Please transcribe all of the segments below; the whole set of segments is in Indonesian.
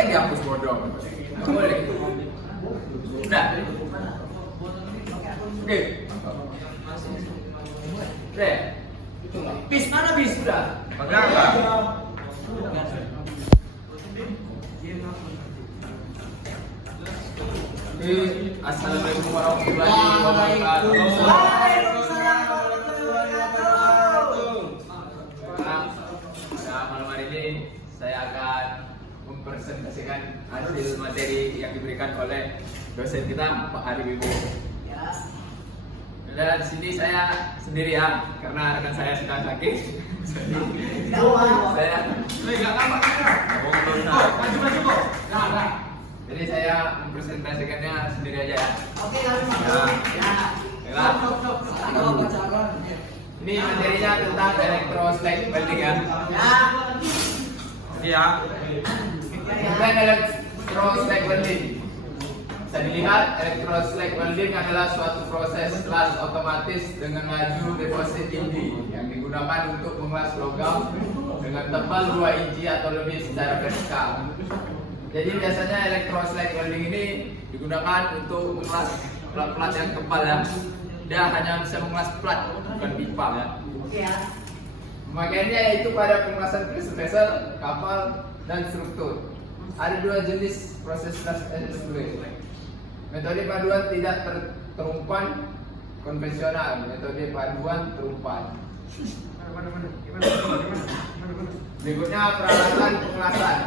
Ngapain dihapus bodoh? Nggak boleh. Udah. Oke. Udah. Bis mana bis udah? Pegang nggak? Assalamualaikum warahmatullahi wabarakatuh. Pada malam hari ini saya akan mempresentasikan hasil materi yang diberikan oleh dosen kita Pak Ari Wibowo. Dan di sini saya sendirian karena rekan saya sedang sakit. Saya nggak tampak maju kok. Jadi saya mempresentasikannya sendiri aja ya. Oke, kami Ini materinya tentang electroslag welding ya. Iya. Tentang electroslag welding. Bisa dilihat electroslag welding adalah suatu proses kelas otomatis dengan laju deposit tinggi yang digunakan untuk mengelas logam dengan tebal 2 inci atau lebih secara vertikal. Jadi biasanya electroslag welding ini digunakan untuk mengelas plat-plat yang tebal ya. Dia hanya bisa mengelas plat, bukan pipa ya. Pemakaiannya yaitu pada pengelasan vessel, kapal, dan struktur. Ada 2 jenis proses kelas SS2. Metode paduan tidak terumpan konvensional, metode paduan terumpan. Berikutnya peralatan pengelasan.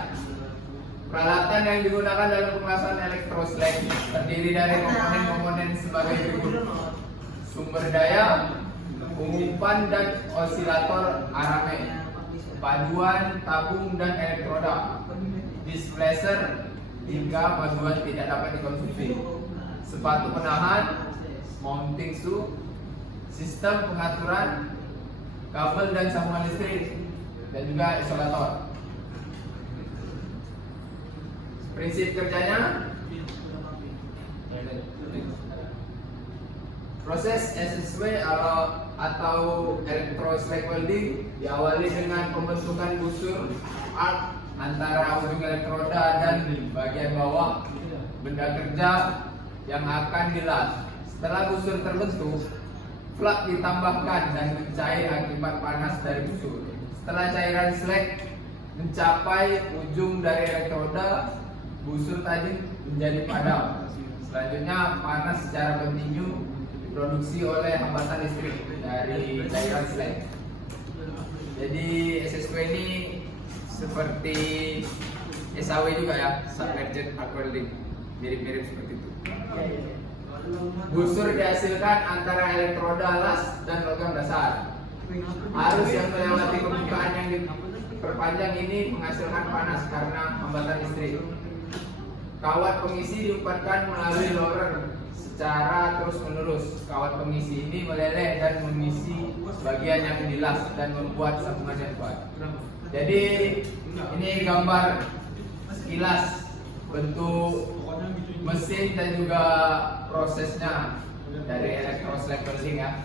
Peralatan yang digunakan dalam pengelasan electroslag terdiri dari komponen-komponen sebagai berikut: sumber daya, pengumpan dan osilator arame, paduan, tabung dan elektroda, displacer hingga paduan tidak dapat dikonsumsi, sepatu penahan, mounting shoe, sistem pengaturan, kabel dan sambungan listrik, dan juga isolator. Prinsip kerjanya, proses SSW atau electroslag welding diawali dengan pembentukan busur arc antara ujung elektroda dan bagian bawah benda kerja yang akan dilas. Setelah busur terbentuk, flak ditambahkan dan mencair akibat panas dari busur. Setelah cairan slag mencapai ujung dari elektroda, busur tadi menjadi padam. Selanjutnya panas secara kontinu diproduksi oleh hambatan listrik dari cairan slag. Jadi SSW ini seperti SAW juga ya, submerged arc welding, mirip-mirip seperti itu. Busur dihasilkan antara elektroda las dan logam dasar. Arus yang melewati permukaan yang diperpanjang ini menghasilkan panas karena hambatan listrik. Kawat pengisi diumpankan melalui lorer secara terus-menerus. Kawat pengisi ini meleleh dan mengisi bagian yang dilas dan membuat sambungan yang kuat. Jadi ini gambar sekilas bentuk mesin dan juga prosesnya dari electroslag welding ya.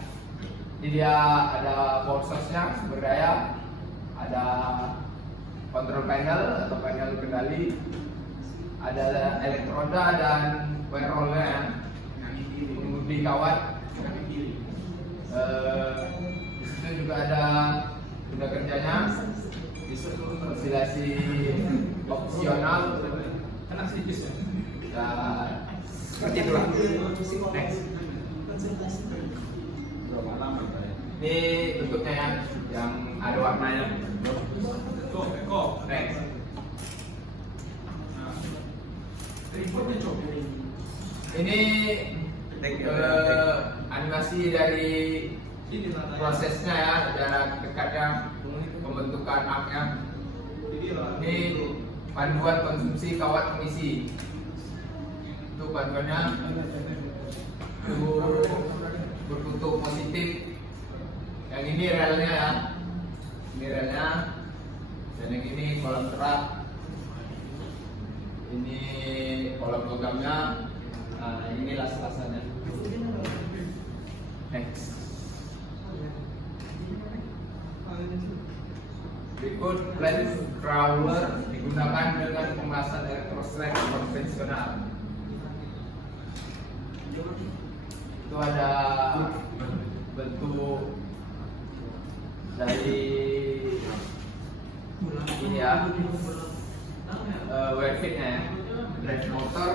Jadi dia ada power source-nya, sumber daya, ada control panel atau panel kendali, ada elektroda dan wear roller pengemudi kawat. Di situ juga ada benda kerjanya, oscilasi opsional, dan seperti itulah. Next. Ini bentuknya ya, yang ada warnanya. Next. Ini animasi dari prosesnya ya, jarak dekatnya, pembentukan arc-nya. Ini panduan konsumsi kawat pengisi. Itu panduannya itu berkutub positif. Yang ini relnya ya, ini relnya, dan yang ini kolom serat. Ini kolom logamnya. Nah, ini las-lasannya. Next. Berikut blade crawler digunakan dengan pengelasan slack konvensional. Itu ada bentuk dari ini ya, wearfitnya ya, drive motor,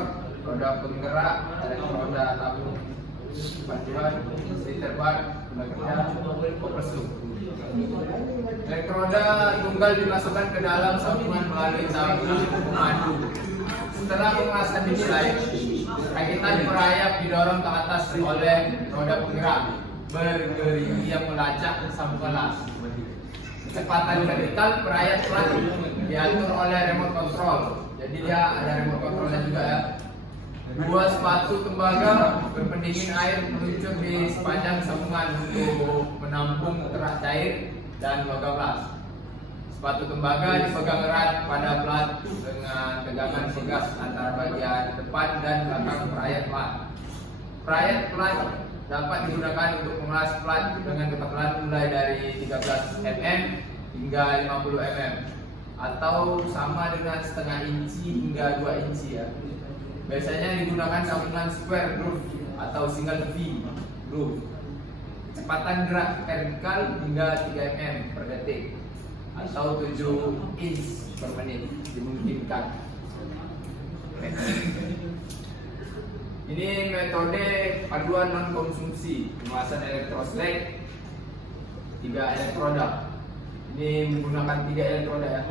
roda penggerak, roda tabung bantuan, setir bar, roda kerja, kompresor. Elektroda tunggal dimasukkan ke dalam sambungan melalui sambungan pemandu. Setelah pengelasan dimulai, rakitan merayap didorong ke atas oleh roda penggerak bergerigi yang melacak sambungan las. Kecepatan vertikal merayap pelan diatur oleh remote control. Jadi dia ada remote controlnya juga ya. Dua sepatu tembaga berpendingin air meluncur di sepanjang sambungan untuk menampung kerak cair dan logam las. Sepatu tembaga dipegang erat pada plat dengan tegangan sigas antara bagian depan dan belakang perayat plat. Perayat plat dapat digunakan untuk mengelas plat dengan ketekanan mulai dari 13 mm hingga 50 mm atau sama dengan setengah inci hingga 2 inci ya. Biasanya digunakan sambungan square groove atau single V groove. Kecepatan gerak vertikal hingga 3 mm per detik atau 7 inch per menit dimungkinkan. Ini metode paduan non konsumsi pengelasan elektroslek 3 elektroda. Ini menggunakan 3 elektroda ya.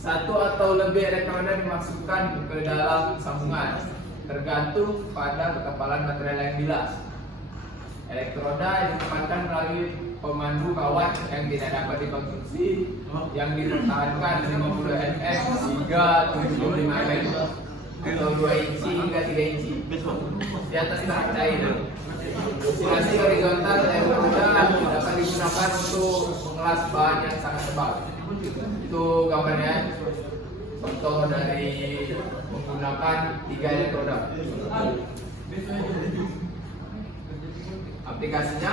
Satu atau lebih elektroda dimasukkan ke dalam sambungan tergantung pada ketebalan material yang dilas. Elektroda ditempatkan melalui pemandu kawat yang tidak dapat dikonsumsi yang dipertahankan 50 mm hingga 75 mm atau 2 inci hingga 3 inci di atas kerak cair. Insulasi horizontal elektroda dapat digunakan untuk mengelas bahan yang sangat tebal. Itu gambarnya, contoh dari menggunakan 3 elektroda. Aplikasinya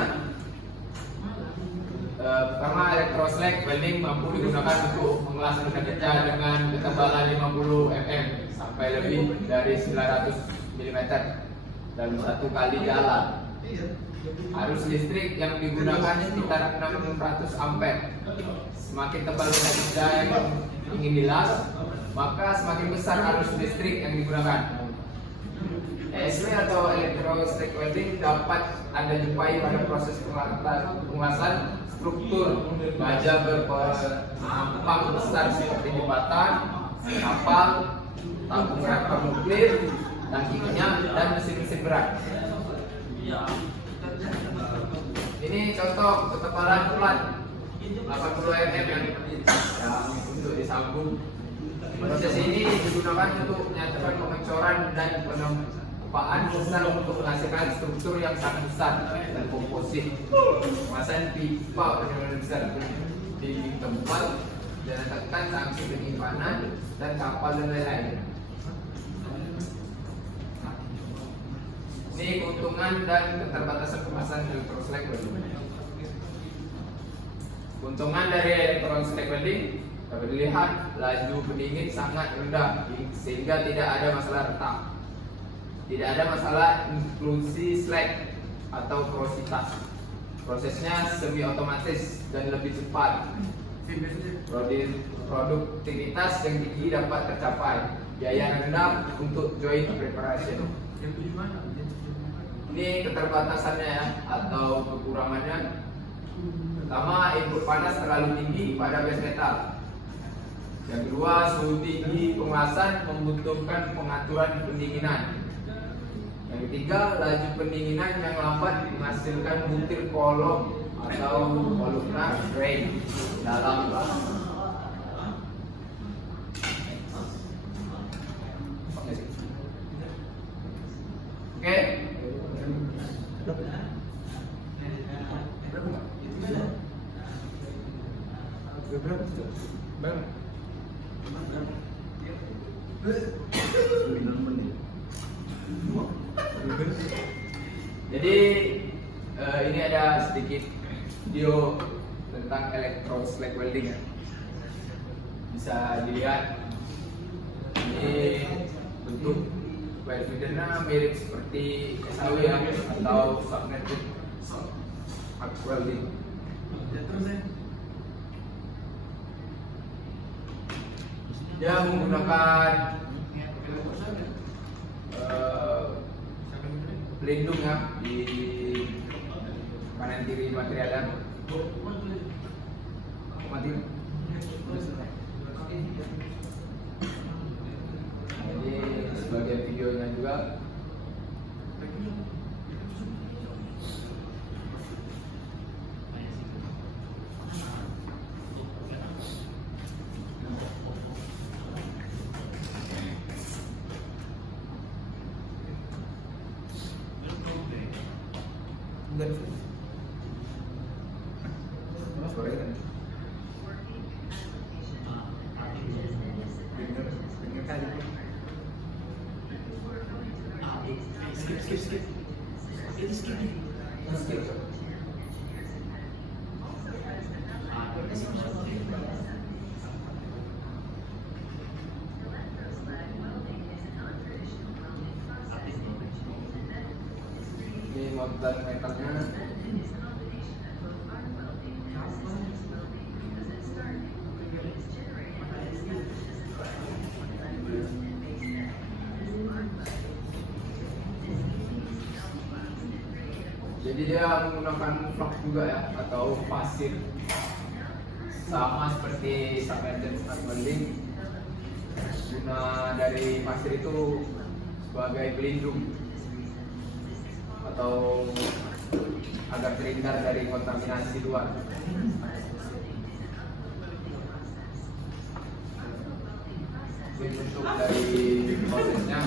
pertama, elektroslek welding mampu digunakan untuk mengelas benda kaca dengan ketebalan 50 mm sampai lebih dari 900 mm dalam satu kali jalan. Arus listrik yang digunakan sekitar 600 ampere. Semakin tebal benda kaca yang ingin dilas, maka semakin besar arus listrik yang digunakan. ESW atau electrostatic welding dapat Anda jumpai pada proses pengelasan struktur baja berpenampang besar seperti jembatan, kapal, tabung reaktor nuklir, tangki minyak, dan mesin-mesin berat. Ini contoh ketebalan plat 80 mm yang untuk disambung. Proses ini digunakan untuk menyatukan pengecoran dan penempaan besar untuk menghasilkan struktur yang sangat besar dan komposit. Pemasangan pipa benar-benar besar di tempat dan letakkan tangki penyimpanan dan kapal dan lain-lain. Ini keuntungan dan keterbatasan pemasangan elektroslek welding. Keuntungan dari elektroslek welding dapat dilihat laju pendingin sangat rendah sehingga tidak ada masalah retak. Tidak ada masalah inklusi slack atau porositas. Prosesnya semi otomatis dan lebih cepat. Produktivitas yang tinggi dapat tercapai. Biaya rendah untuk joint preparation. Ini keterbatasannya ya, atau kekurangannya. Pertama, input panas terlalu tinggi pada base metal. Yang kedua, suhu tinggi pengelasan membutuhkan pengaturan pendinginan. Yang ketiga, laju pendinginan yang lambat menghasilkan butir kolom atau columnar grain dalam las. Oke. Jadi ini ada sedikit video tentang electroslake welding ya. Bisa dilihat ini Ini bentuk wire feedernya mirip seperti SAW ya, atau subnetting arc welding. Dia menggunakan pelindung ya di kanan kiri materialnya. Mati. Ini sebagian videonya juga. Sorry kan? Skip. Ini motor metalnya. Jadi dia menggunakan flux juga ya, atau pasir, sama seperti submerged arc welding. Guna dari pasir itu sebagai pelindung atau agar terhindar dari kontaminasi luar. Ini bentuk dari prosesnya.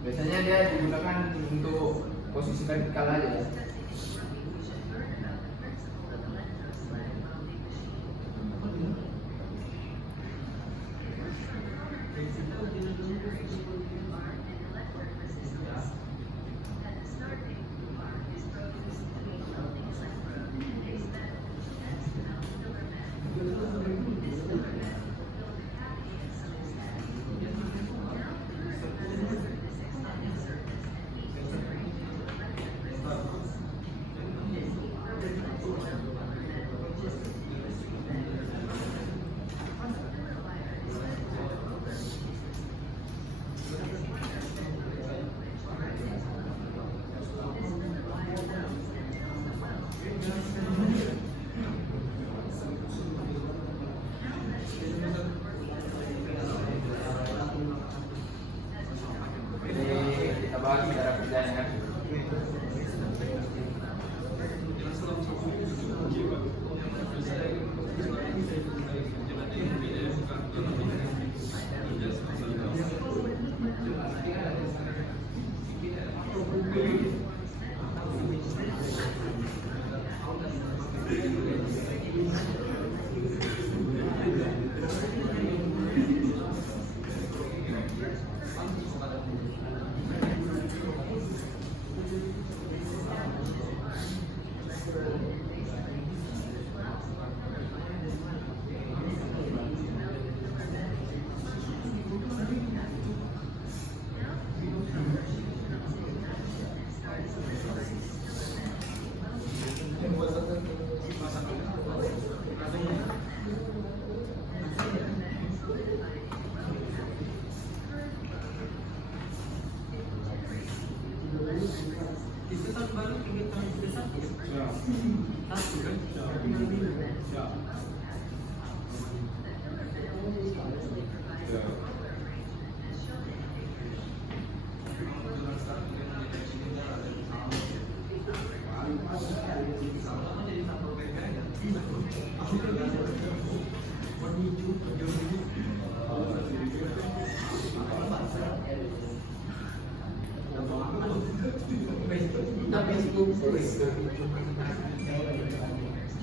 Biasanya dia digunakan untuk posisi vertikal aja ya. Bahas cara kerjanya.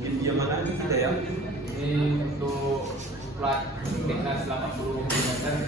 Di mana ini tidak ya? Ini untuk plat thickness 80 mm.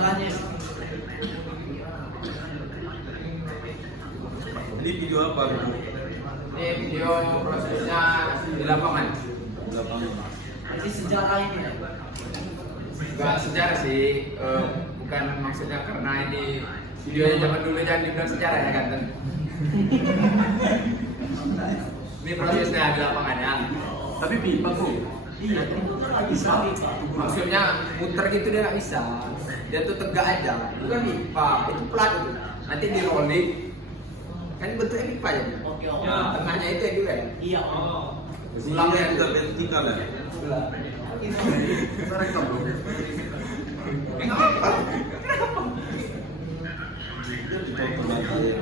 sejarahnya. Ini video apa, Bu? Ini video prosesnya di lapangan. Di lapangan. Jadi sejarah ini. Enggak sejarah sih, bukan maksudnya karena ini videonya zaman dulu jangan dibilang sejarah ya kan. Ini prosesnya di lapangan ya. Tapi pipa kok. Iya, itu nggak bisa. Maksudnya muter gitu dia nggak bisa. Dia tuh tegak aja. Bukan pipa, itu plat itu. Nanti di rolling. Kan bentuknya pipa ya. Oke. Nah, tengahnya itu yang juga ya. Iya. Tulangnya juga vertikal ya. Kita rekam dong. Dia dicontoh lagi ya.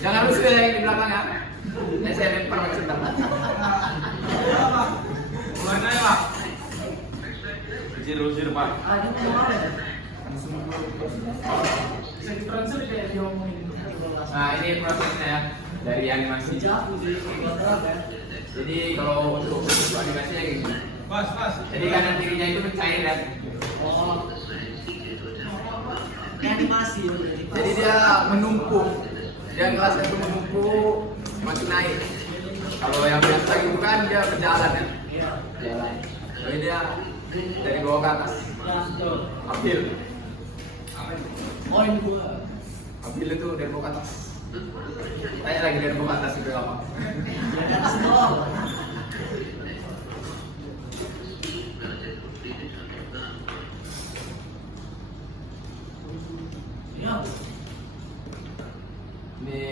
Jangan rusuh ya yang di belakang ya. Ini saya lempar ke sebentar. Mana ya, Pak? Usir, Pak. Ada kemarin. Bisa ditransfer kayak dia ngomongin. Nah ini prosesnya ya dari animasi. Jauh jadi kontrak ya. Jadi kalau untuk animasinya gitu. Pas. Jadi kanan kirinya itu mencair ya. Oh. Ini animasi ya. Jadi dia menumpuk. Dia kelas itu menumpuk makin naik. Kalau yang biasa gitu kan dia berjalan ya. Iya. Jalan. Jadi dia dari bawah ke atas. Uphill. Oh ini gua. Uphill itu dari bawah ke atas. Tanya lagi dari bawah ke atas itu apa? Di atas bawah. Iya. Ini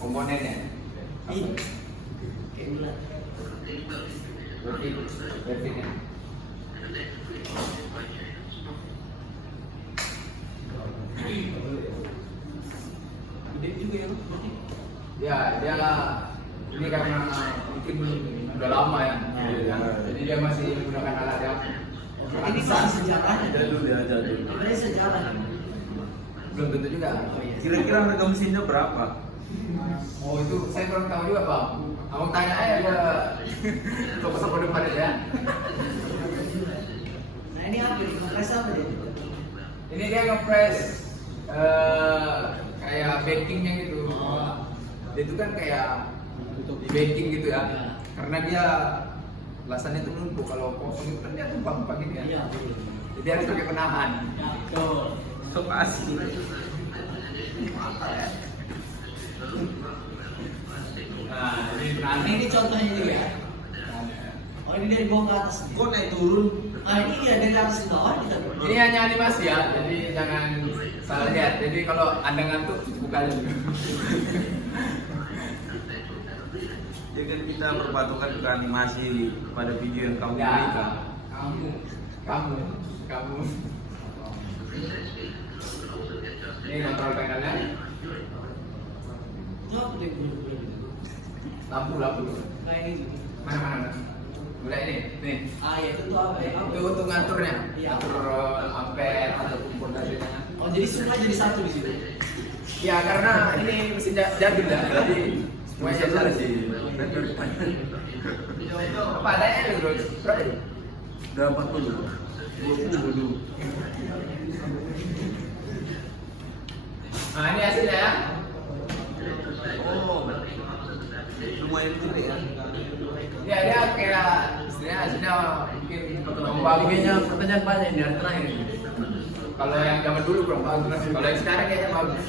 komponennya. Iya. Kayak bulan. Vertiknya. Gede juga ya. Ya, dia ini karena mungkin udah lama ya. Jadi dia masih menggunakan alat yang Ini masih sejarahnya. Jadul ya, jadul. Ini sejarah. belum tentu juga. Kira-kira harga mesinnya berapa? Oh itu saya kurang tahu juga bang. Kamu tanya aja ke toko-toko depan ya. Nah ini apa nih? Kompres apa nih? Ini dia ngepres kayak backingnya gitu. Dia itu kan kayak di backing gitu ya. Karena dia lasannya itu numpuk, kalau kosong itu kan dia tumpah-tumpah gitu ya. Iya. Jadi harus pakai penahan. Ya, betul. Sok asli. Nah, ini penahan. Nah ini contohnya juga ya. Oh ini dari bawah ke atas. nih. Kok naik turun? Ah ini ya dari atas ke bawah kita. Ini hanya animasi ya, jadi jangan salah lihat. Jadi kalau anda ngantuk, buka aja dulu. Ya kan kita berpatokan ke animasi pada video yang kamu Ya, berikan. kamu. Ini kontrol panelnya, Itu apa deh bulu-bulu gitu? lampu. Nah ini juga. Mana? Mulai ini, nih. Ah ya itu tuh apa ya? Itu untuk ngaturnya, Iya. ngatur ampere ataupun voltasenya. Oh jadi semua jadi satu di situ. Ya karena ini mesin jadul ya, jadi semuanya jadul sih. Apa adanya dulu? Berapa itu? Udah 40. 20 dulu. Nah ini hasilnya ya. Oh, lumayan gede ya. Ya dia kayak istilahnya hasilnya mungkin Kayaknya pertanyaan banyak ini hari terakhir. kalau yang zaman dulu kurang bagus, kalau yang sekarang kayaknya bagus.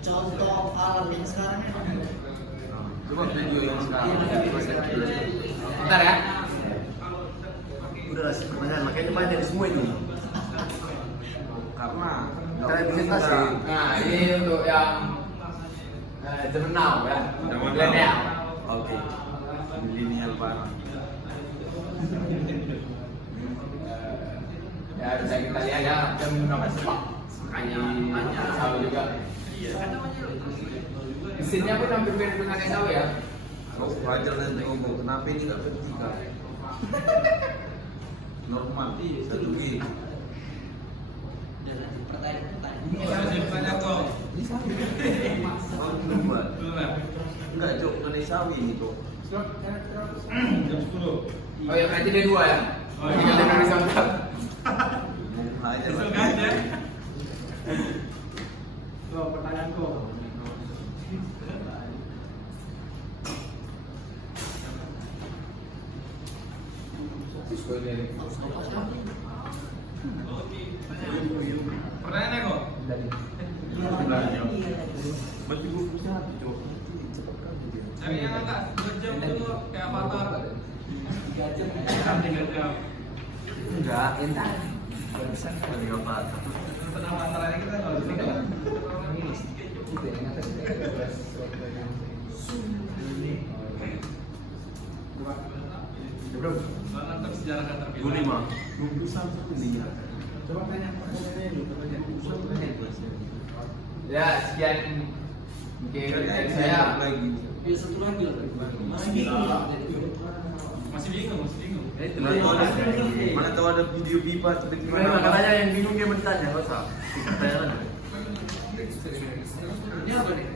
Contoh alat yang sekarang ya. Coba video yang sekarang. Bentar ya. Udah lah pertanyaan, makanya banyak di semua itu. Karena Cara presentasi. Nah ini untuk yang zaman now ya, milenial. Oke. Milenial parah. Ya bisa kita lihat ya, dan menggunakan sepak makanya tahu juga. Mesinnya pun hampir mirip dengan yang tahu ya. Kau pelajar nanti ngomong kenapa ini nggak vertikal? Normal, 1G. Dan nanti pertanyaan. Ini sawi. Kalau dibuat. Enggak, Jok, bukan sawi ini, Jok. Jam 10. Oh ya, berarti dia 2 ya? Oh, Tiga iya. dari disangkap. Besok aja. Tuh pertanyaanku. Pertanyaan aku. Baju buku satu, Cok. Cari yang agak 2 jam dulu kayak Avatar. 3 jam. Enggak, entar. Bisa kan di apa? Tenang masalahnya kita kalau di sini kan. Nonton sejarah kan terpilih. Boleh mah. Buku satu ini. Ya, sekian mungkin dari saya. lagi. Ya satu lagi lah. Masih bingung. Masih bingung. Mana tahu ada video pipa seperti Memang mana? katanya yang bingung dia bertanya, nggak usah. Tanya mana? Ini apa nih?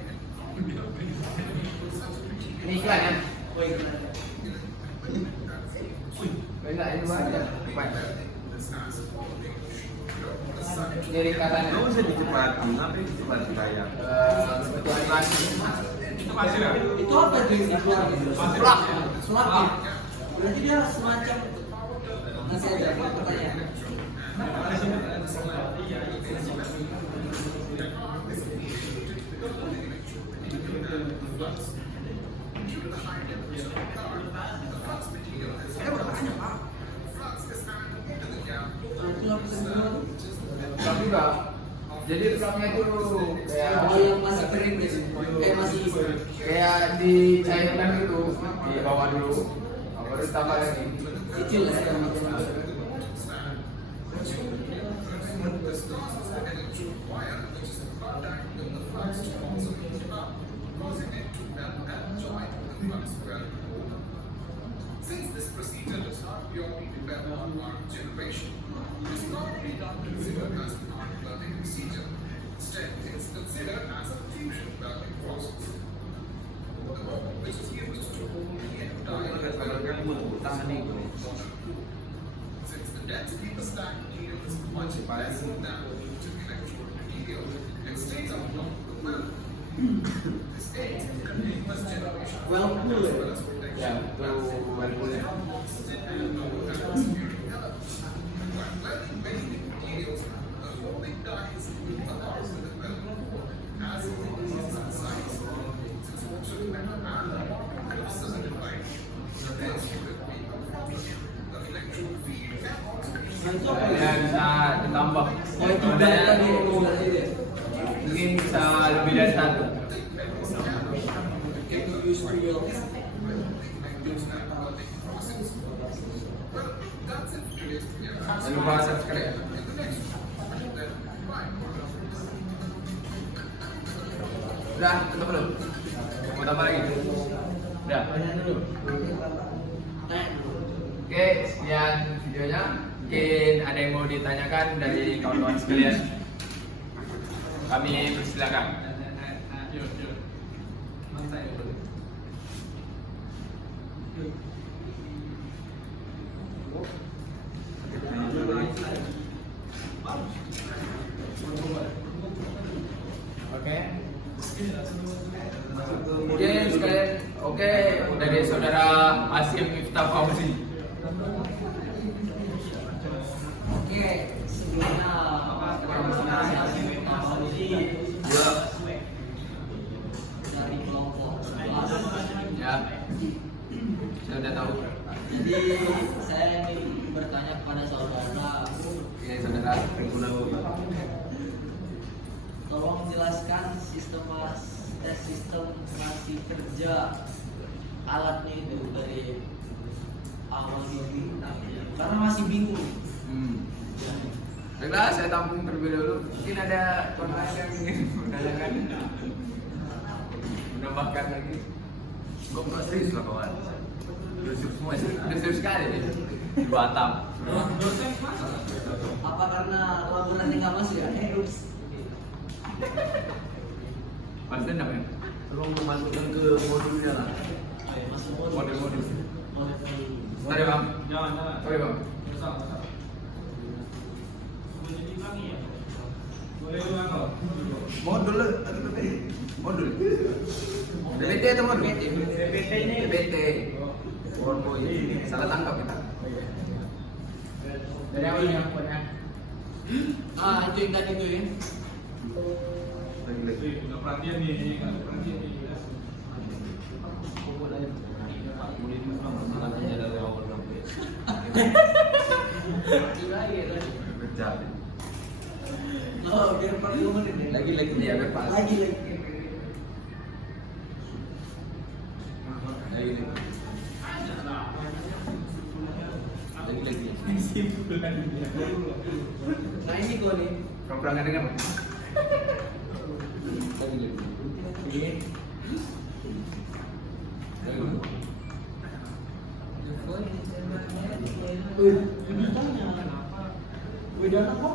Ini iklan ya? Oh iya. Enggak, ini mah aja. Jadi katanya Nggak usah dicepati, ngapain dicepati kayak? kebutuhan masih. Itu pasir ya? Itu apa di keluar? Sulap. Sulap ya? Berarti dia semacam ngasih aja pertanyaan. Sulap juga. Jadi sulapnya itu kayak Oh yang masih kering deh, kayak masih kayak dicairkan gitu, di bawah dulu, baru ditambah lagi. kecil ya. Since this procedure does not purely depend on our generation, it is not considered as an art learning procedure. Instead, it is considered as a fusion learning process. Which is used to hold the entire since the density of the stacked material is much less than the electrode material, it stays on top of the will. This aids in continuous generation Well, cool. as well as protection. Ya, itu manipulasi. Ya bisa ditambah. Oh itu berarti tadi berarti deh. Mungkin bisa lebih dari 1. Itu use real. Jangan lupa subscribe. Udah, tutup belum? Mau tambah lagi? Udah. Oke, sekian videonya. Mungkin ada yang mau ditanyakan dari kawan-kawan sekalian. Kami persilakan. Oke. Mungkin sekalian, oke, dari saudara Asim Miftah Fauzi. Oke, sebelumnya Ya. dari kelompok 11. Ya. Saya udah tahu. Jadi saya ingin bertanya kepada saudara, Oke, saudara. tolong jelaskan sistem masih kerja alatnya itu dari awal ini, karena masih bingung. Baiklah, saya tampung terlebih dahulu. Mungkin ada kawan lain yang ingin menanyakan, menambahkan lagi. Gak pernah serius lah kawan. Udah semua sih, udah serius sekali nih. Di Batam. Apa karena laporannya nggak masuk ya? Mas dendam ya? Tolong memasukkan ke modulnya lah. masuk Model-model. Bentar ya bang. Jangan. Sorry bang. Usah. Boleh diulangi ya? Boleh ulang kok. Modul atau PPT? Modul. PPT atau modul? PPT ini. PPT. PowerPoint. Salah tangkap kita. Dari awal yang punya. itu yang tadi tuh ya. Lagi-lagi. Udah perhatian nih, kan perhatian nih. Pecah. Oh, biar perlu menit. Lagi-lagi dia berpas. Lagi. Lagi-lagi. Nah ini kok nih. Pura-pura nggak dengar bang. Lagi-lagi. Iya. Udah kok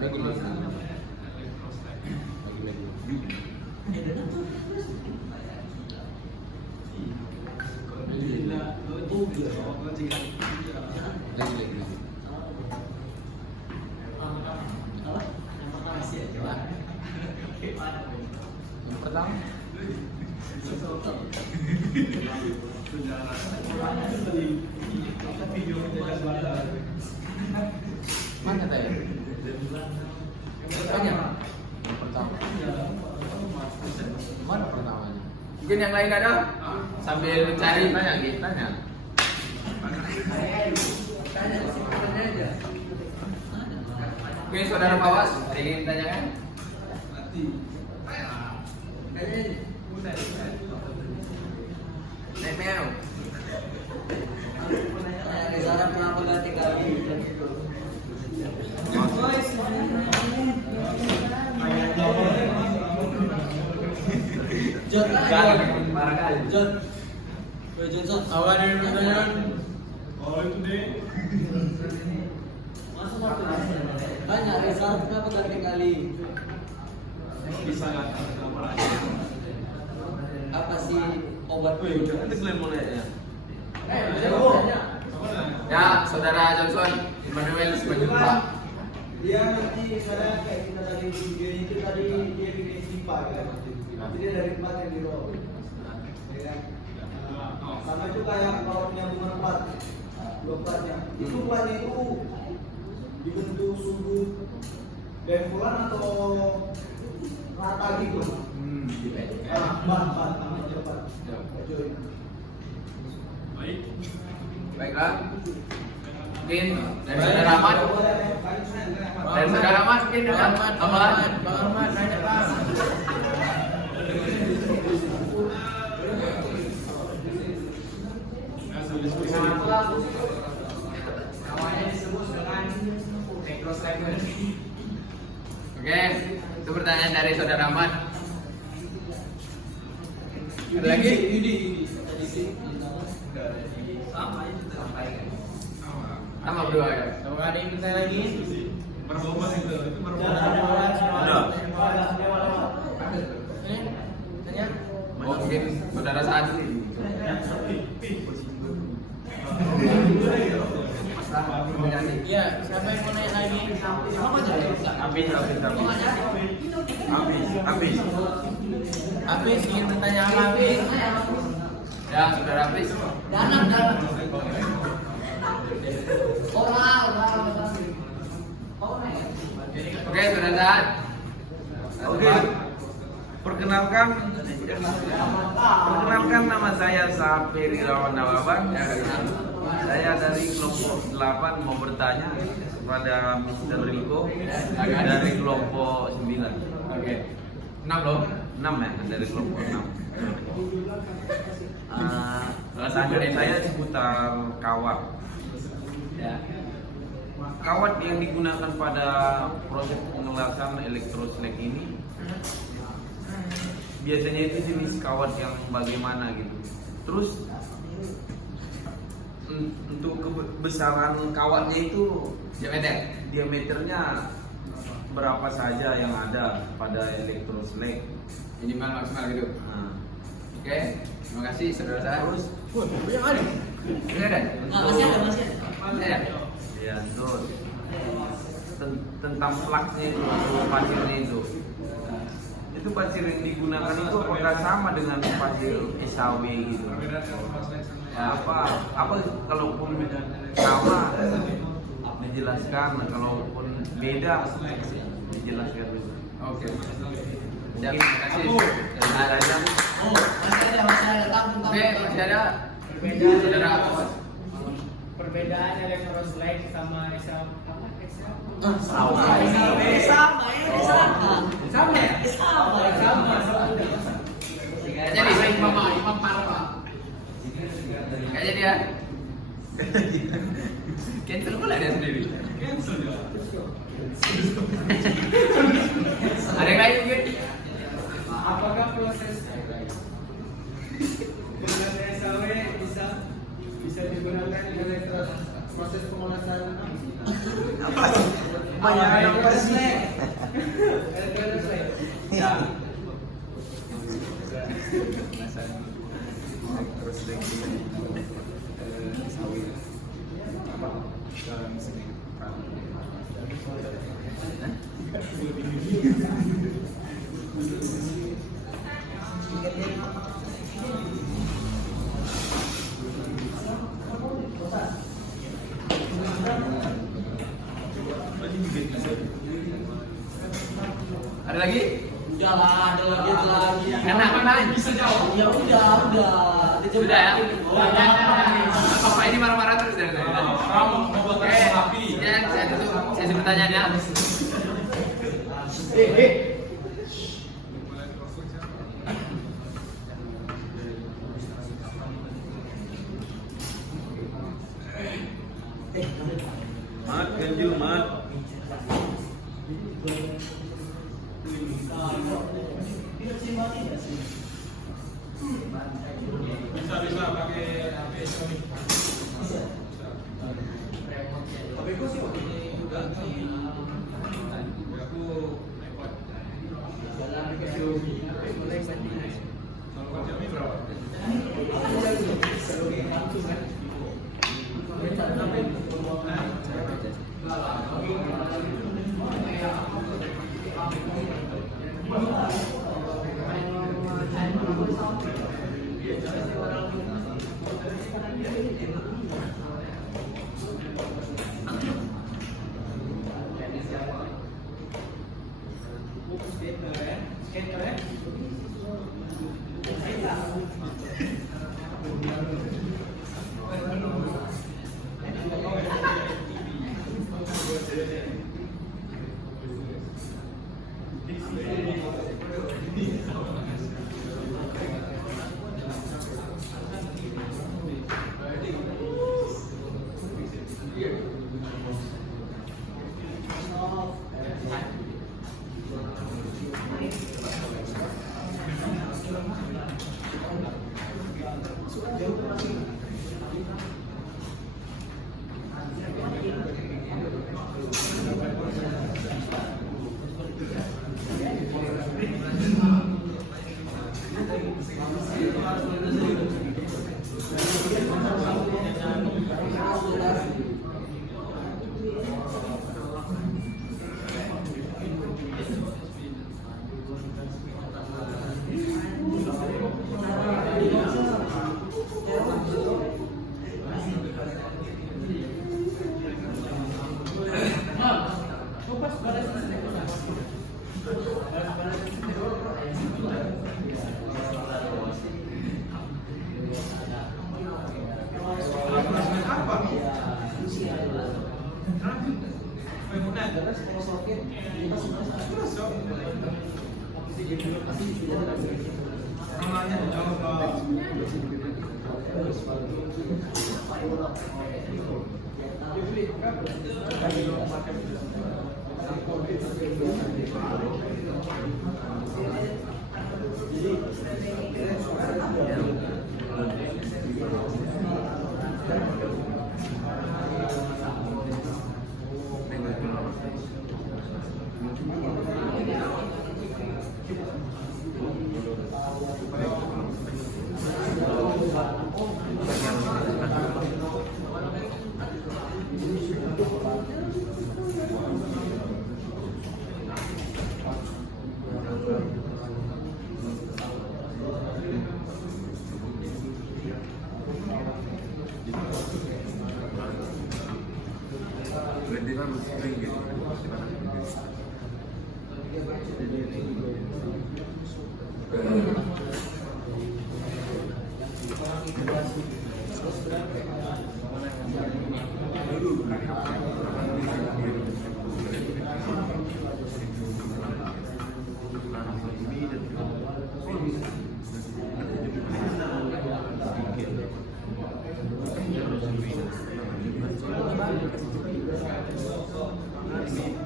Lagi-lagi. Lagi-lagi. Yang pertama. Mana tadi? Tanya. Yang pertama. Mana pertamanya? Mungkin yang lain ada? Sambil mencari tanya, tanya. Oke, saudara Pawas, ada yang ingin ditanyakan? Nek Meo. Sarap kenapa ganti kali? Jod Jod. Jod. Awal dari pertanyaan. Oh itu deh. Masa mau banyak sarap kenapa ganti kali? Bisa nggak? Apa sih obat Nanti kalian mulai ya. Ya, saudara Johnson, Immanuel berjumpa. Dia nanti saya kayak kita tadi di video itu tadi dia bikin simpa kan. Tapi dia dari tempat yang di roll. Ya kan? Sama juga yang kalau punya bunga empat, dua empatnya. Itu plan itu dibentuk sudut dempulan atau rata gitu. Ban namanya cepat. Join. Baik. Baiklah. Mungkin dari saudara Ahmad. Dari saudara Ahmad mungkin ada tambahan. Bang Ahmad nanya Bang. Namanya disebut dengan microcycle. Oke, itu pertanyaan dari saudara Ahmad. Ada lagi? Sama berdua ya. Kalau ada yang minta lagi? Berbobot itu berbobot. Udah. Tanya? Oh, mungkin saudara saat ini. Iya, siapa yang mau nanya lagi? Apa aja? Habis. Habis ingin bertanya apa habis? Ya, saudara Hafiz. Dalam. Orang. Oke, saudara Saad. Oke. Perkenalkan nama saya Safir Irawan Nawaban. Saya dari kelompok 8 mau bertanya kepada Mr. Riko dari kelompok 9. Oke. 6 loh. 6 ya, dari kelompok 6. Pertanyaan saya seputar kawat. Ya. Kawat yang digunakan pada proses pengelasan elektroslek ini biasanya itu jenis kawat yang bagaimana gitu. Terus untuk kebesaran kawatnya itu diameternya berapa saja yang ada pada elektroslek? Minimal maksimal gitu. Nah, Oke, terima kasih saudara saya. Terus, Ini ada? Masih ada, masih ada. Ada? Ya, terus tentang plaknya itu, pasirnya itu. Itu pasir yang digunakan itu apakah sama dengan pasir SAW gitu? Ya, apa kalaupun sama dijelaskan, kalaupun beda dijelaskan dulu. Oke. Mungkin Terima kasih. adanya Oh, masih ada, tampung. Oke, masih ada Perbedaan saudara apa? Mas? perbedaan elektrolyte sama Excel apa Excel? Sama ya. Sama. Sama ya? Sama. Jadi saya imam parah. Nggak jadi ya? Cancel pula dia sendiri. Ada yang lain mungkin? Apakah proses penggunaan SAW bisa digunakan dengan proses pemanasan ya. Terus sawit apa mesin ada lagi? Udah lah, ada lagi. Enak mana? Bisa jawab. Ya udah. Sudah ya? Apa ini marah-marah terus dari tadi? kamu mau buat api Ya, saya tutup sesi pertanyaannya. Mat, ganjil mat. bisa pakai HP Xiaomi. Tapi kok sih ini juga Aku iPhone. jalan ke Xiaomi. Kalau Xiaomi berapa?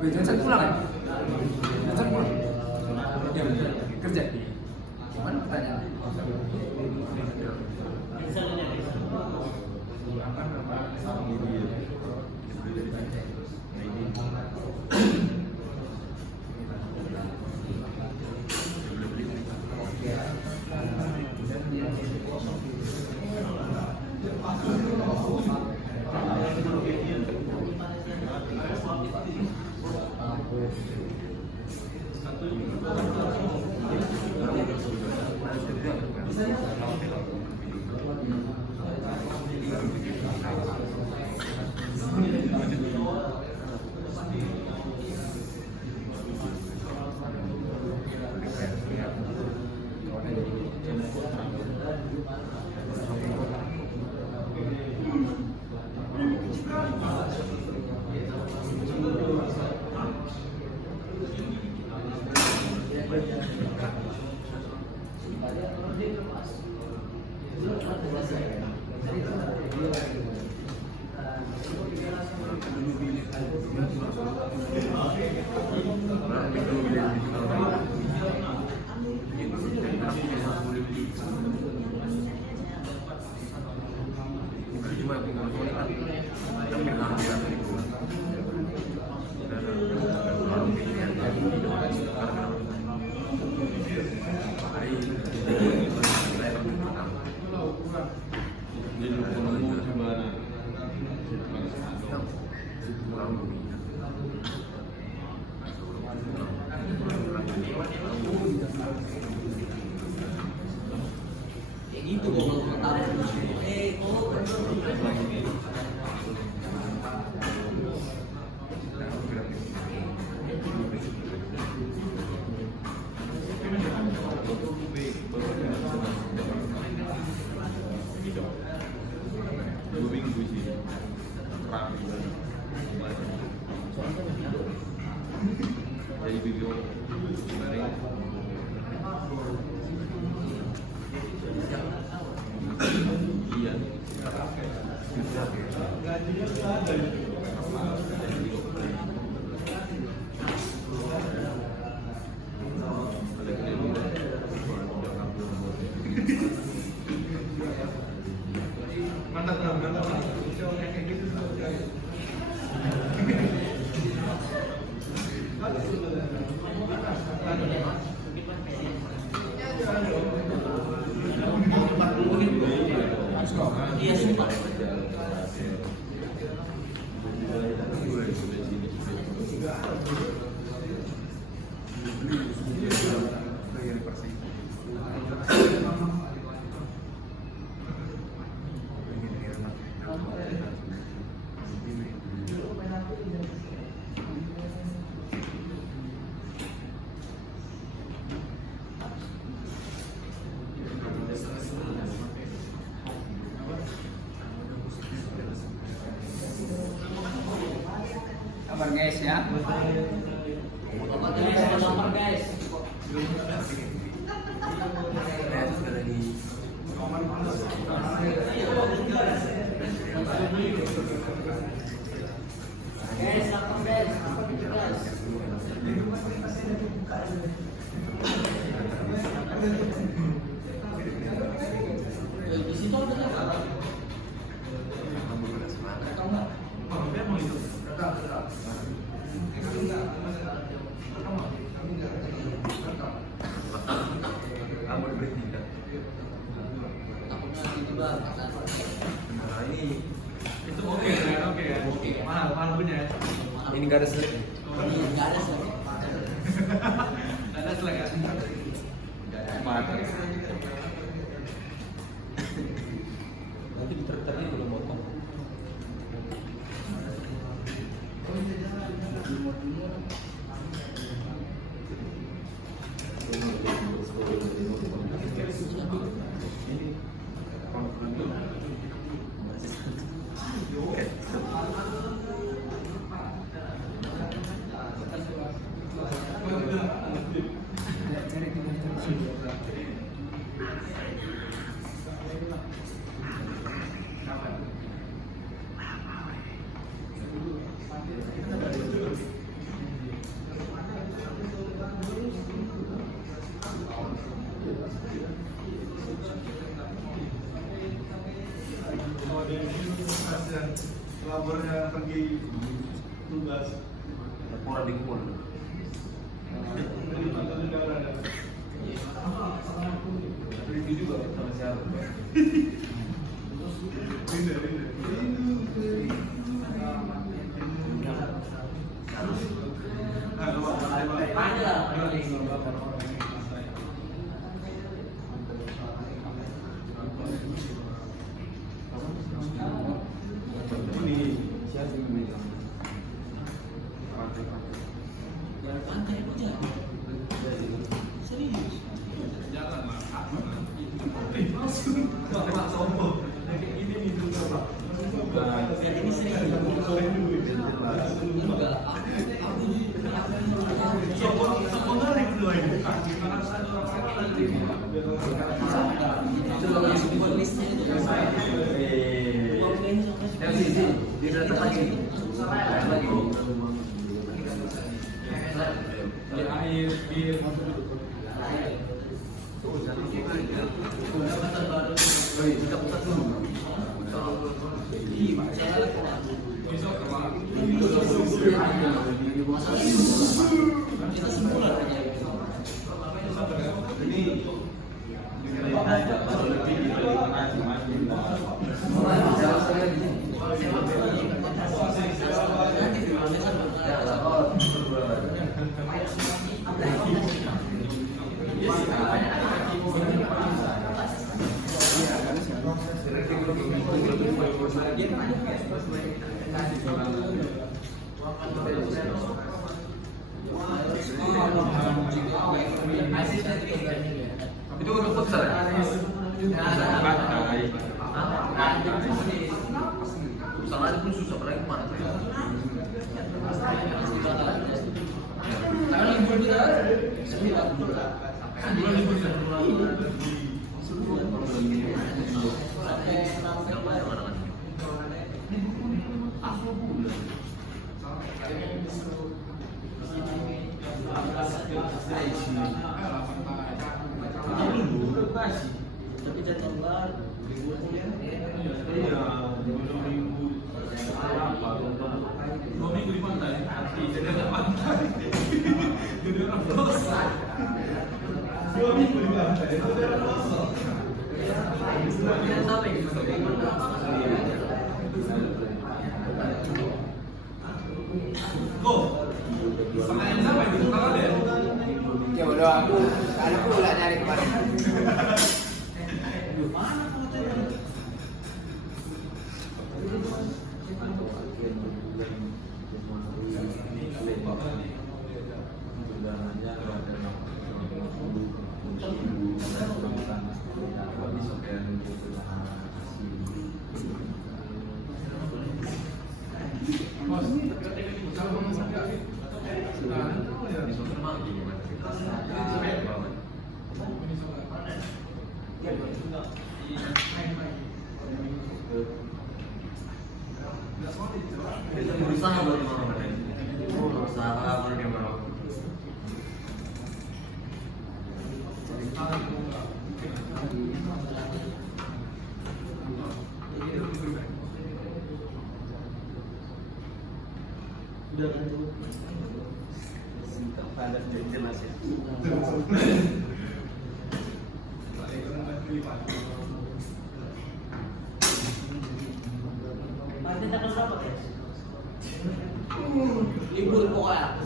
Johnson pulang ya? Johnson pulang? Dia kerja? Gimana pertanyaan? Kayak gitu kok kalau ketawa. Jadi video iya. Iya sumpah. Kabar guys ya. Dapat tulis nomor guys. Guys, lapor guys. Di situ ada apa? Itu oke kan? Oke ya. Mahal punya. Ini nggak ada slip. Enggak ada sih. Ada selek kan? Nanti diterternya belum potong. Labornya pergi tugas. Laporan di Kupol. Review juga sama siapa? Itu udah putar ya? Putar aja pun susah, apalagi kemana? Tapi jangan lembar, Dua minggu di pantai. Jadi ada pantai. Jadi orang dosa. 2 minggu di pantai, itu udah kosong. Kok? Sama yang sama itu kalau deh. Ya udah aku udah nyari kemana. Berusaha buat mana? Berusaha bagaimana? Ada jelas ya. nanti tanggal berapa guys? Libur pokoknya.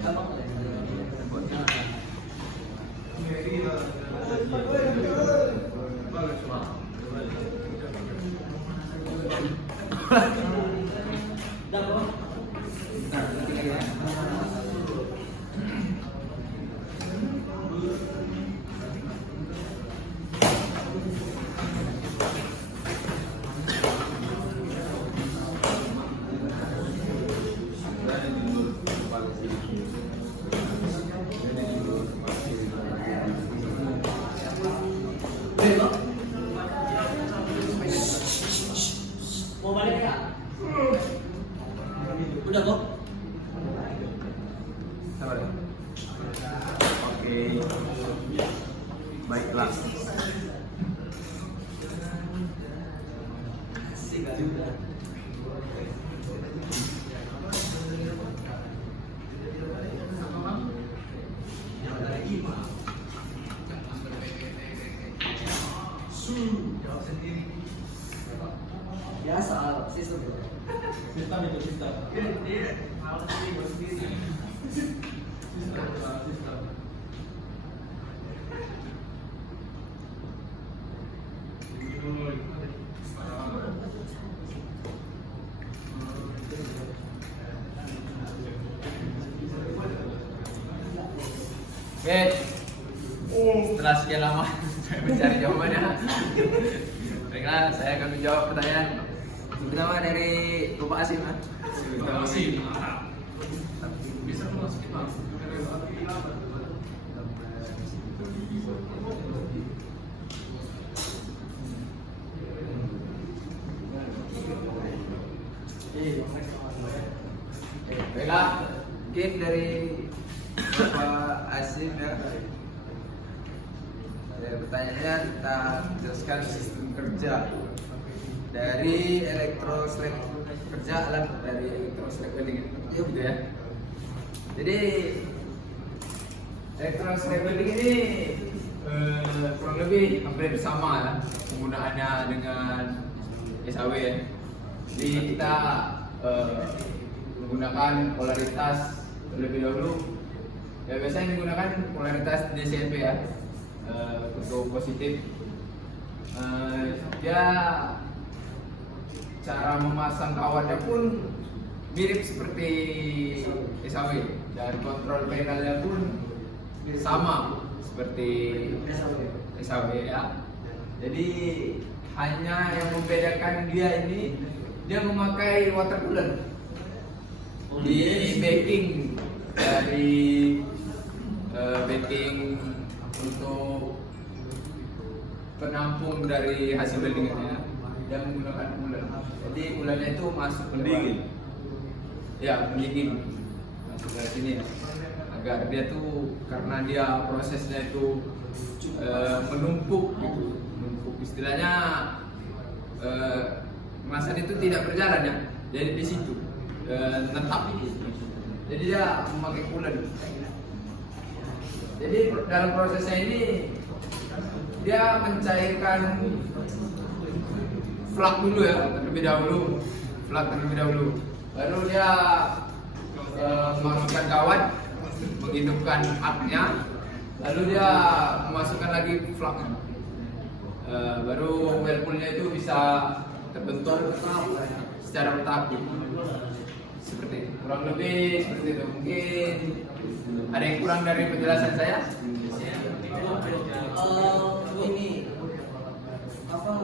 Gampang kali. Asik juga. Yang dari Ima. Jawab sendiri. Biasa sistem. Sistem itu sistem. Dia harus sendiri. Sistem. Oke, setelah sekian lama mencari jawabannya, baiklah saya akan menjawab pertanyaan pertama dari Bapak Asim. Terima kasih. Bisa masukin Mas. Baiklah, mungkin dari Bapak Asim ya. Dari pertanyaannya kita jelaskan sistem kerja dari elektroslab kerja alat dari elektroslab welding. Iya gitu ya. Jadi elektroslab welding ini kurang lebih hampir sama lah penggunaannya dengan SAW ya. Jadi kita menggunakan polaritas terlebih dahulu. Ya biasanya menggunakan polaritas DCP ya untuk positif. Ya cara memasang kawannya pun mirip seperti SAW dan kontrol panelnya pun sama seperti SAW ya. Jadi hanya yang membedakan dia ini dia memakai water cooler di backing dari backing untuk penampung dari hasil weldingnya dan menggunakan cooler. Jadi coolernya itu masuk Pendingin. Ya, pendingin masuk dari sini agar dia tuh karena dia prosesnya itu menumpuk gitu, menumpuk istilahnya kemasan itu tidak berjalan ya. Jadi di situ tetap. Jadi dia memakai cooler. Jadi dalam prosesnya ini dia mencairkan flak dulu ya terlebih dahulu, baru dia memasukkan kawat, menghidupkan artnya, lalu dia memasukkan lagi flaknya, baru whirlpoolnya itu bisa terbentuk secara bertahap seperti itu. Kurang lebih seperti itu. Mungkin ada yang kurang dari penjelasan saya? Ini apa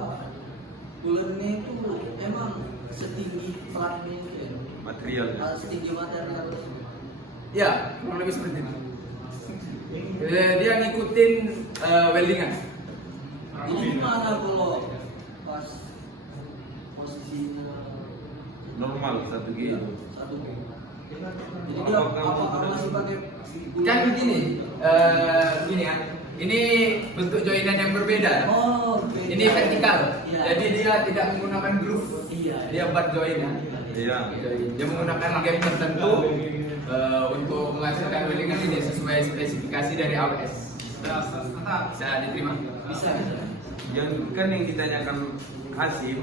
bulannya itu emang setinggi platnya ya? Material. Setinggi material. Ya, kurang lebih seperti itu. Dia ngikutin weldingan. Ini gimana kalau pas posisinya Normal 1G itu. satu jadi dia apa masih pakai Kan begini, gini ya. Ini bentuk joinan yang berbeda. Oh, beda. Ini vertikal. Iya. Jadi dia tidak menggunakan groove. Iya. Dia butt join ya. Iya. Dia menggunakan gap tertentu untuk menghasilkan weldingan ini sesuai spesifikasi dari AWS. Bisa diterima? Bisa. Yang kan yang ditanyakan Hasim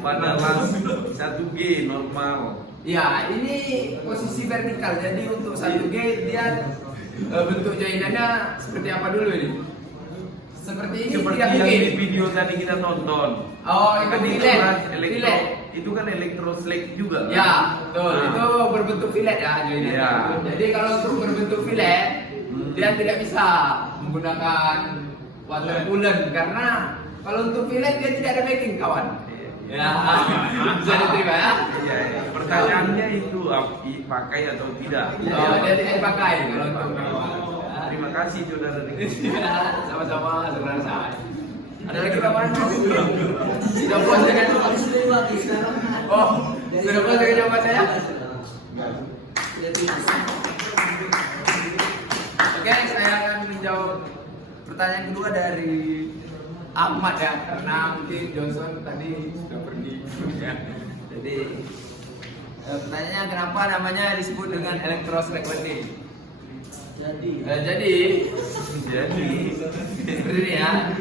pada las 1G normal. Ya, ini posisi vertikal. Jadi untuk 1G dia bentuk joinannya seperti apa dulu ini? Seperti ini Seperti tidak yang mungkin. di video tadi kita tonton. Oh, itu Kan itu fillet. kan Fillet. itu kan elektroslab juga. kan? Ya, betul. Nah. Itu berbentuk fillet ya joinannya. Ya. Jadi kalau untuk berbentuk fillet, dia tidak bisa menggunakan water coolant karena kalau untuk fillet dia tidak ada backing kawan. Ya, bisa diterima ya. Iya, iya. Pertanyaannya itu pakai atau tidak? Oh, dia tidak dipakai kalau untuk Terima kasih saudara. sama-sama saudara saya. Ada lagi tambahan? Sudah puas dengan Oh, sudah puas dengan jawaban saya? Oke, saya akan menjawab pertanyaan kedua dari Ahmad ya, karena mungkin Johnson tadi sudah pergi ya. Jadi pertanyaannya kenapa namanya disebut dengan electroslack welding? Jadi ini ya.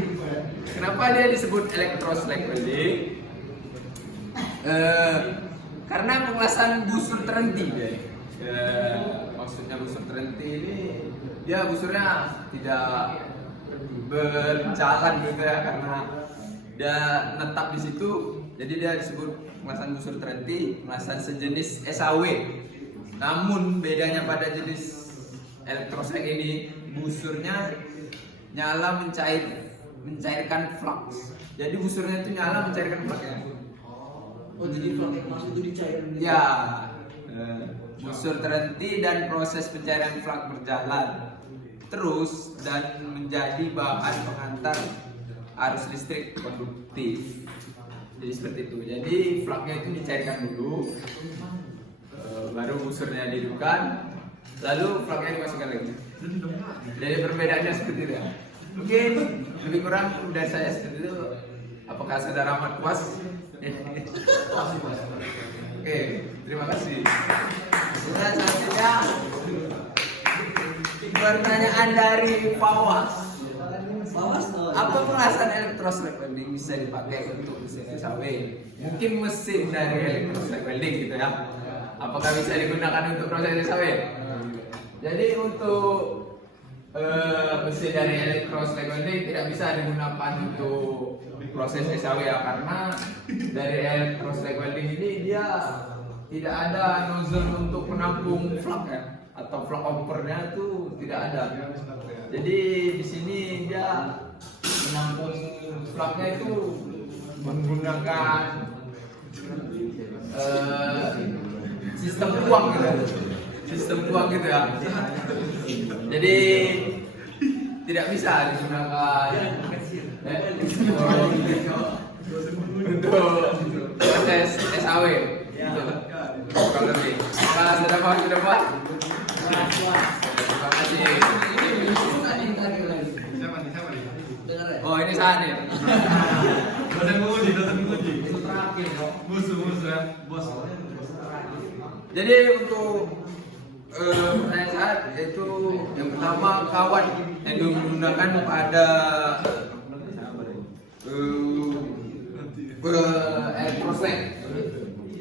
Kenapa dia disebut electroslack welding? Karena pengelasan busur terhenti dia. Maksudnya busur terhenti ini dia busurnya tidak berjalan gitu ya, karena dia netap di situ. Jadi dia disebut pengelasan busur terhenti, pengelasan sejenis SAW. Namun bedanya pada jenis electroslack ini, busurnya nyala mencairkan flux. Jadi busurnya itu nyala mencairkan flux-nya. Oh, jadi flux yang masuk itu dicairin gitu? Ya, busur terhenti dan proses pencairan flux berjalan terus dan menjadi bahan pengantar arus listrik konduktif. Jadi seperti itu. Jadi flux-nya itu dicairkan dulu, baru busurnya dihidupkan, lalu flux-nya dimasukkan lagi. Jadi perbedaannya seperti itu ya. Mungkin lebih kurang dari saya seperti itu. Apakah saudara amat puas? Oke, terima kasih. Kemudian selanjutnya pertanyaan dari Fawas. Apa pengelasan electroslack welding bisa dipakai untuk mesin SAW? Mungkin mesin dari electroslack welding gitu ya. Apakah bisa digunakan untuk proses SAW? Jadi untuk mesin dari electroslack welding tidak bisa digunakan untuk proses SAW ya, karena dari electroslack welding ini dia tidak ada nozzle untuk menampung flux ya, atau flux ompernya itu tidak ada. Jadi di sini dia menampung flux-nya itu menggunakan sistem tuang gitu ya. Jadi tidak bisa digunakan untuk proses SAW gitu. Kalau lebih. Sudah Pak. Terima kasih. Oh, ini saat nih. Datang menguji. Musuh ya, bos. Jadi untuk pertanyaan saat itu yang pertama, kawat yang digunakan pada electroslack.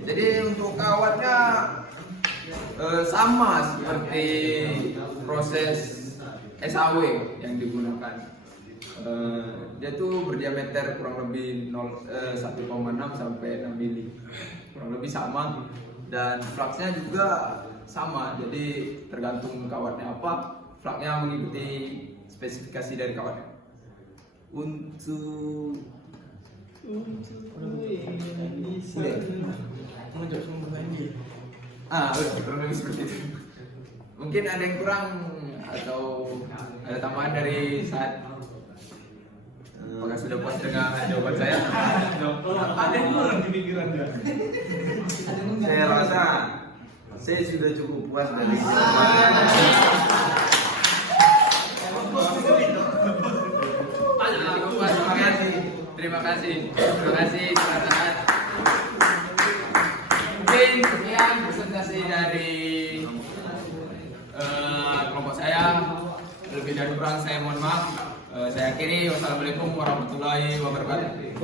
Jadi untuk kawatnya sama seperti proses SAW yang digunakan. Dia tuh berdiameter kurang lebih 1,6 sampai 6 mili, kurang lebih sama, dan fluxnya juga sama. Jadi tergantung kawatnya apa, fluxnya mengikuti spesifikasi dari kawatnya. Untuk kurang lebih seperti itu. Mungkin ada yang kurang atau ada tambahan dari saat? Apakah sudah puas dengan jawaban saya? Ada yang kurang di pikirannya. Saya rasa saya sudah cukup puas dari Terima kasih teman-teman. Mungkin sekian presentasi dari kelompok saya. Lebih dan kurang saya mohon maaf. Saya akhiri. Wassalamualaikum warahmatullahi wabarakatuh.